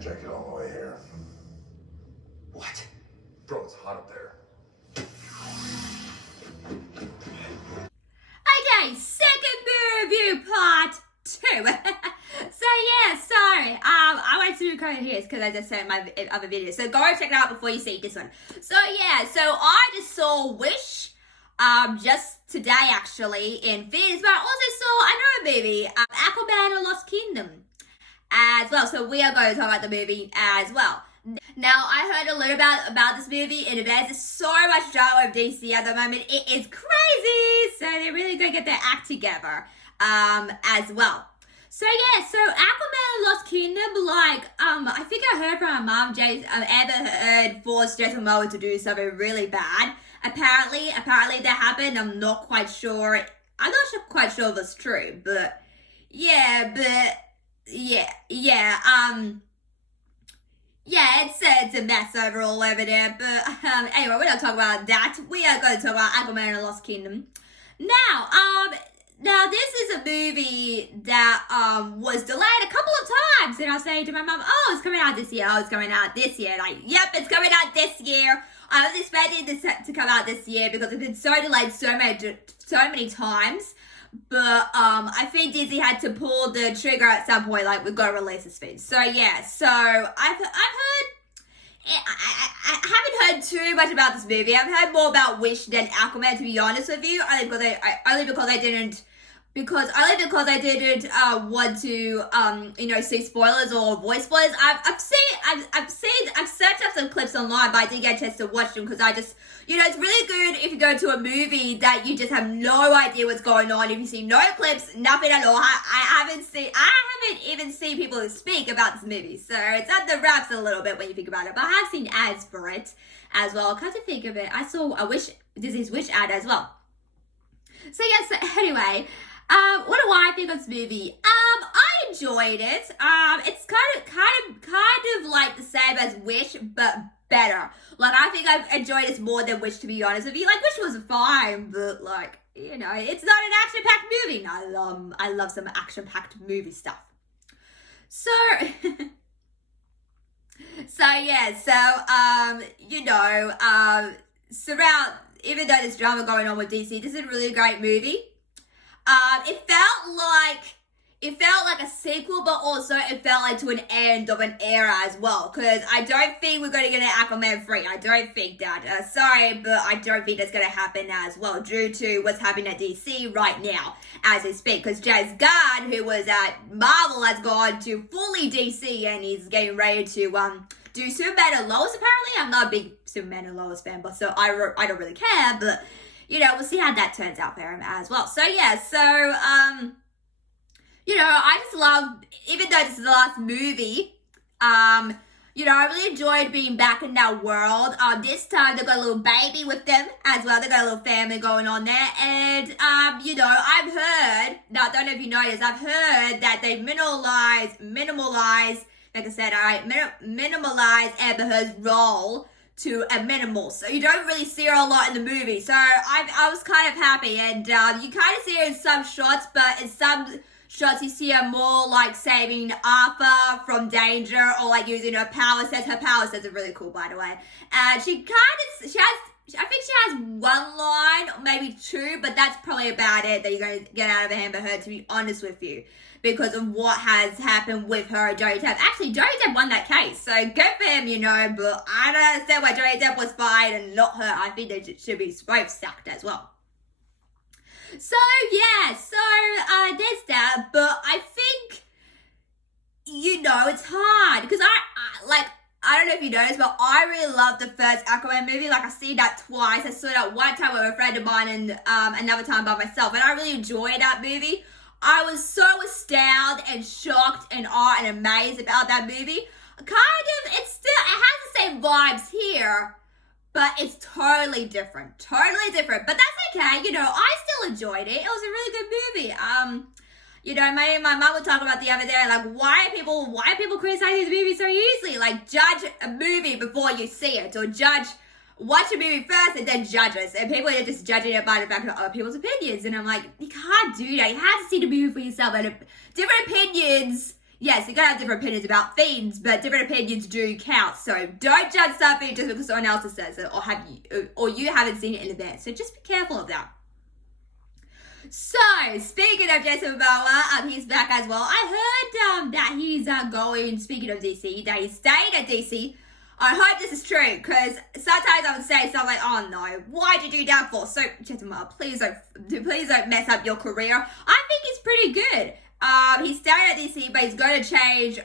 projected all the way here. What? Bro, it's hot up there. Okay, second beer review part 2. So yeah, sorry. I went to record here because I just said in my other video. So go check it out before you see this one. So yeah, so I just saw Wish just today actually in theaters, but I also saw another movie, Aquaman and Lost Kingdom as well. So we are going to talk about the movie as well. Now, I heard a little about this movie, and there's so much drama with DC at the moment. It is crazy. So they're really going to get their act together as well. So yeah, so Aquaman and Lost Kingdom, like, I think I heard from my mom, Amber Heard forced Jason Momoa to do something really bad. Apparently that happened. I'm not quite sure. I'm not quite sure if it's true, but yeah, it's a mess overall over there. But anyway, we're not talking about that. We are going to talk about Aquaman and Lost Kingdom. Now this is a movie that was delayed a couple of times, and I was saying to my mom, "Oh, it's coming out this year. Oh, it's coming out this year." Like, yep, it's coming out this year. I was expecting this to come out this year because it's been so delayed so many times. But I think Disney had to pull the trigger at some point, like, we've got to release this thing. So yeah, so I haven't heard too much about this movie. I've heard more about Wish than Aquaman, to be honest with you. Only because I didn't want to see spoilers or voice spoilers. I've searched up some clips online, but I didn't get a chance to watch them because I just, it's really good if you go to a movie that you just have no idea what's going on. If you see no clips, nothing at all. I haven't even seen people speak about this movie, so it's under wraps a little bit when you think about it. But I have seen ads for it as well. Come to think of it, I saw Disney's Wish ad as well. So yeah, so anyway. What do I think of this movie? I enjoyed it. It's kind of like the same as Wish, but better. Like, I think I've enjoyed this more than Wish, to be honest with you. Like, Wish was fine, but like, it's not an action-packed movie. And I love some action-packed movie stuff. So, even though there's drama going on with DC, this is a really great movie. It felt like a sequel, but also it felt like to an end of an era as well. Because I don't think we're going to get an Aquaman 3. I don't think that. Sorry, but I don't think that's going to happen as well, due to what's happening at DC right now as we speak. Because James Gunn, who was at Marvel, has gone to fully DC, and he's getting ready to do Superman and Lois. Apparently, I'm not a big Superman and Lois fan, but so I don't really care. But we'll see how that turns out for him as well. So yeah, I just love, even though this is the last movie, I really enjoyed being back in that world. This time they got a little baby with them as well. They got a little family going on there. And, I've heard, now I don't know if you noticed, I've heard that they minimalize, like I said, minimalize Amber Heard's role to a minimal, so you don't really see her a lot in the movie. So I was kind of happy, and you kind of see her in some shots, but in some shots you see her more like saving Arthur from danger, or like using her power sets. Her power sets are really cool, by the way. And I think she has one line, maybe two, but that's probably about it that you're going to get out of Amber Heard, to be honest with you, because of what has happened with her and Johnny Depp. Actually, Johnny Depp won that case, so good for him, but I don't understand why Johnny Depp was fired and not her. I think they should be both sacked as well. So, yeah, there's that, but I think, it's hard, because I don't know if you noticed, but I really love the first Aquaman movie. Like, I've seen that twice. I saw that one time with a friend of mine and another time by myself, and I really enjoyed that movie. I was so astounded and shocked and awed and amazed about that movie. It has the same vibes here, but it's totally different. But that's okay. I still enjoyed it. It was a really good movie. My mom would talk about the other day, like, why are people criticizing this movie so easily? Like, judge a movie before you see it, or watch a movie first and then judge it. And people are just judging it by the fact of other people's opinions. And I'm like, you can't do that. You have to see the movie for yourself. And different opinions, yes, you're gonna have different opinions about things, but different opinions do count. So don't judge something just because someone else says it, or you haven't seen it in advance. So just be careful of that. So speaking of Jason Momoa, he's back as well. I heard that he's going. Speaking of DC, that he's staying at DC. I hope this is true, because sometimes I would say stuff like, "Oh no, why'd you do that for?" So Jason Momoa, please don't mess up your career. I think he's pretty good. He's staying at DC, but he's going to change.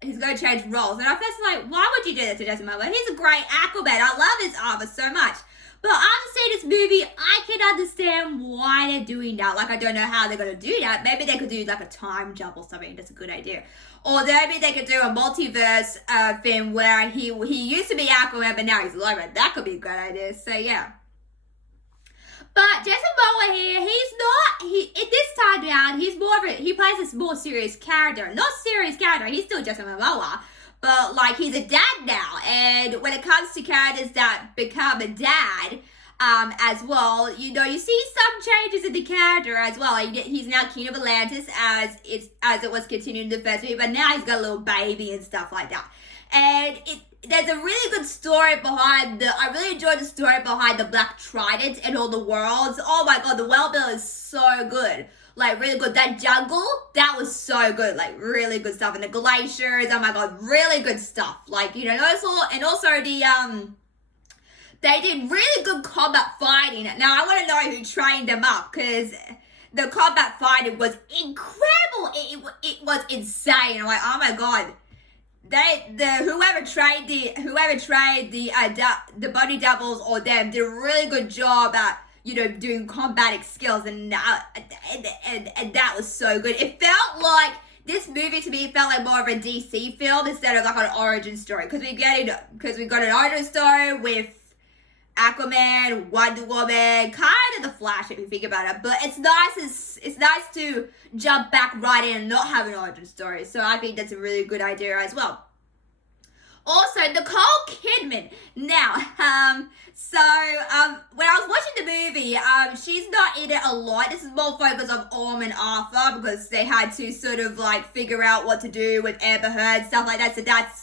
He's going to change roles. And I was like, why would you do that to Jason Momoa? He's a great Aquaman. I love his armor so much. But after seeing this movie, I can understand why they're doing that. Like, I don't know how they're going to do that. Maybe they could do like a time jump or something. That's a good idea. Or maybe they could do a multiverse thing where he used to be Aquaman, but now he's Logan. That could be a good idea. So yeah. But Jason Momoa here, this time down, he plays this more serious character. Not serious character, he's still Jason Momoa, but like he's a dad now. And when it comes to characters that become a dad, as well, you see some changes in the character as well. Like, he's now King of Atlantis as it was continuing in the first movie, but now he's got a little baby and stuff like that. And there's a really good story behind I really enjoyed the story behind the Black Trident and all the worlds. Oh my god, the world build is so good. Like, really good. That jungle, that was so good. Like, really good stuff. And the glaciers, oh my god, really good stuff. Like, and also they did really good combat fighting. Now, I want to know who trained them up, because the combat fighting was incredible. It was insane. I'm like, oh my god. Whoever trained the body doubles or them did a really good job at doing combatic skills, and that was so good. It felt like this movie to me felt like more of a DC film instead of like an origin story, because we got an origin story with Aquaman, Wonder Woman, kind of the Flash if you think about it. But it's nice to jump back right in and not have an origin story. So I think that's a really good idea as well. Also, Nicole Kidman. Now, when I was watching the movie, she's not in it a lot. This is more focused on Orm and Arthur, because they had to sort of like figure out what to do with Amber Heard, stuff like that. So that's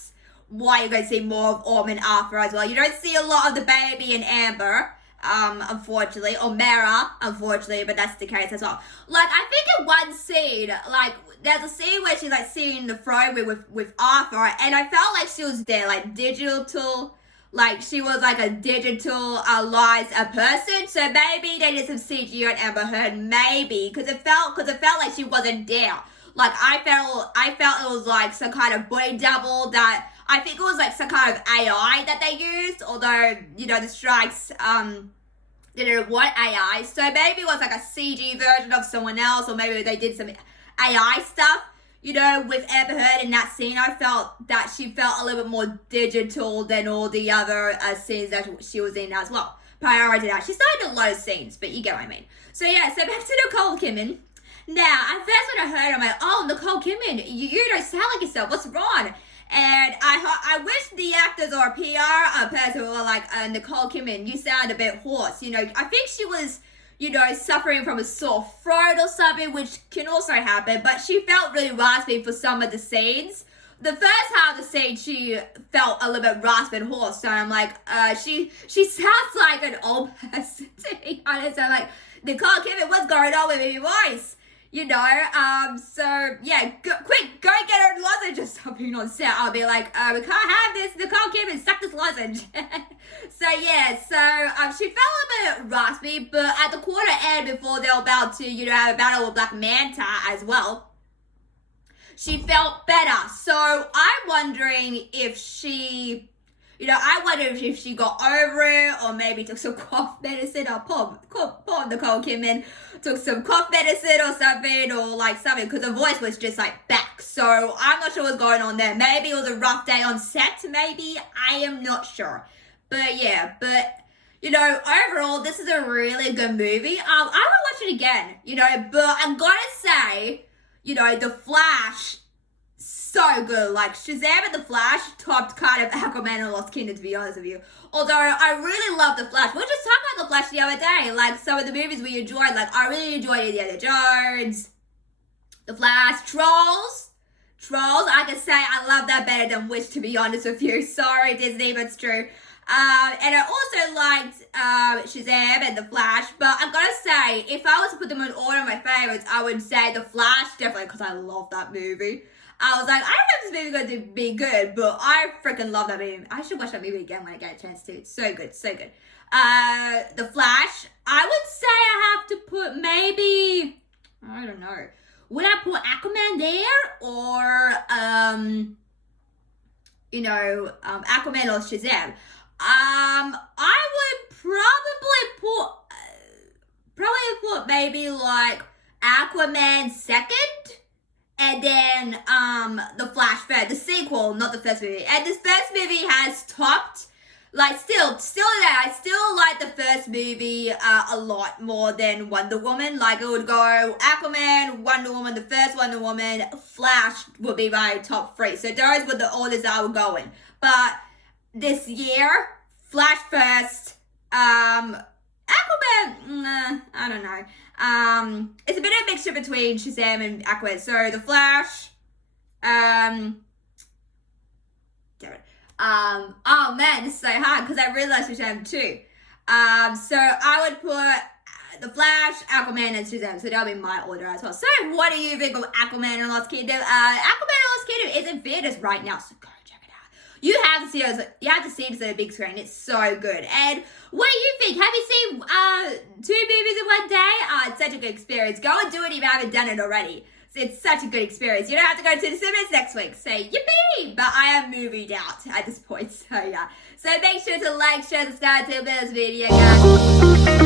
why you're going to see more of Orm and Arthur as well. You don't see a lot of the baby and Amber, unfortunately, or Mara, unfortunately, but that's the case as well. Like, I think in one scene, like, there's a scene where she's like sitting in the throne with Arthur, and I felt like she was there, like digital, like she was like a digitalized person. So maybe they did some CG on Amber Heard, maybe, because it felt like she wasn't there. Like, I felt it was like some kind of body double that. I think it was like some kind of AI that they used, although, the strikes, they didn't want AI. So maybe it was like a CG version of someone else, or maybe they did some AI stuff, with Amber Heard in that scene. I felt that she felt a little bit more digital than all the other scenes that she was in as well. Priority that. She's not in a lot of scenes, but you get what I mean. So yeah, so back to Nicole Kidman. Now, at first when I heard her, I'm like, oh, Nicole Kidman, you don't sound like yourself. What's wrong? And I wish the actors or PR person were like, Nicole Kidman, you sound a bit hoarse. I think she was, suffering from a sore throat or something, which can also happen. But she felt really raspy for some of the scenes. The first half of the scene, she felt a little bit raspy and hoarse. So I'm like, she sounds like an old person, to be honest. I'm like, Nicole Kidman, what's going on with your voice? So yeah, go get her lozenge or something on set. I'll be like, we can't have this. Nicole Kidman, suck this lozenge. So yeah, she felt a bit raspy, but at the quarter end, before they were about to, have a battle with Black Manta as well, she felt better. So I'm wondering if she, if she got over it, or maybe took some cough medicine, or poor Nicole Kidman took some cough medicine or something, because her voice was just like back. So I'm not sure what's going on there. Maybe it was a rough day on set, maybe. I am not sure. But yeah, overall, this is a really good movie. I want to watch it again, but I'm gonna say, The Flash, so good. Like, Shazam and The Flash topped kind of Aquaman and Lost Kingdom, to be honest with you. Although I really love The Flash. We were just talking about The Flash the other day. Like, some of the movies we enjoyed. Like, I really enjoyed Indiana Jones, The Flash, Trolls. Trolls, I can say I love that better than Wish, to be honest with you. Sorry, Disney, but it's true. And I also liked Shazam and The Flash, but I gotta say, if I was to put them in order of my favorites, I would say The Flash, definitely, because I love that movie. I was like, I don't know if this movie's going to be good, but I freaking love that movie. I should watch that movie again when I get a chance to. It's so good, so good. The Flash, I would say I have to put maybe, I don't know. Would I put Aquaman there or, Aquaman or Shazam? I would probably put maybe like Aquaman second, and then the Flash first, the sequel, not the first movie. And this first movie has topped. Like, still there. I still like the first movie a lot more than Wonder Woman. Like, it would go Aquaman, Wonder Woman, the first Wonder Woman, Flash would be my top 3. So those were the orders I would go in. But this year, Flash first, Aquaman, I don't know. It's a bit of a mixture between Shazam and Aquaman. So the Flash, oh man, this is so hard because I realized Shazam too. So I would put The Flash, Aquaman, and Shazam. So that'll be my order as well. So what do you think of Aquaman and Lost Kingdom? Aquaman and Lost Kingdom is in theaters right now, so go check it out. You have to see this on a big screen. It's so good. And what do you think? Have you seen 2 movies in one day? It's such a good experience. Go and do it if you haven't done it already. It's such a good experience. You don't have to go to the cinemas next week. Say yippee! But I am moved out at this point. So yeah. So make sure to like, share, subscribe to this video, guys.